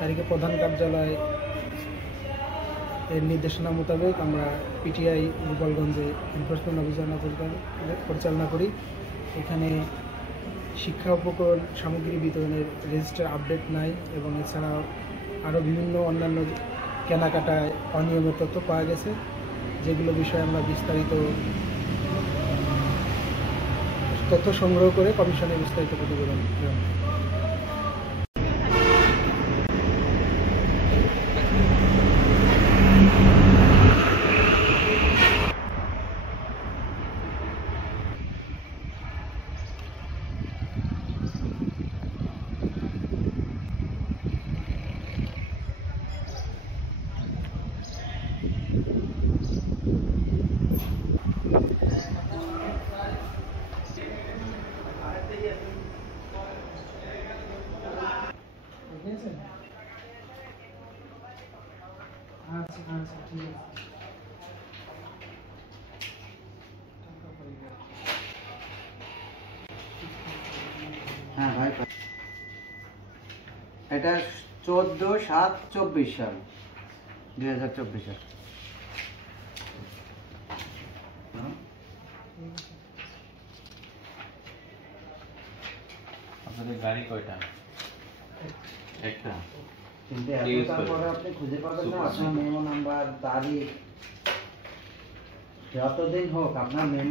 তারিখে প্রধান কার্যালয় এর নির্দেশনা মোতাবেক আমরা পিটিআই গোপালগঞ্জে এনফোর্সমেন্ট অভিযান পরিচালনা করি। এখানে শিক্ষা উপকরণ সামগ্রী বিতরণের রেজিস্টার আপডেট নাই এবং এছাড়াও আরও বিভিন্ন অন্যান্য কেনাকাটায় অনিয়মের তথ্য পাওয়া গেছে, যেগুলো বিষয়ে আমরা বিস্তারিত তথ্য সংগ্রহ করে কমিশনে বিস্তারিত প্রতিবেদন দেব। হ্যাঁ ভাই, এটা 14/7/24 সাল 2024 সাল। আপনাদের গাড়ি কয়টা? একটা। কিন্তু এখন তারপরে আপনি খুঁজে পাবেন না আপনার মেমো নাম্বার, তারিখ, যতদিন হোক আপনার মেমো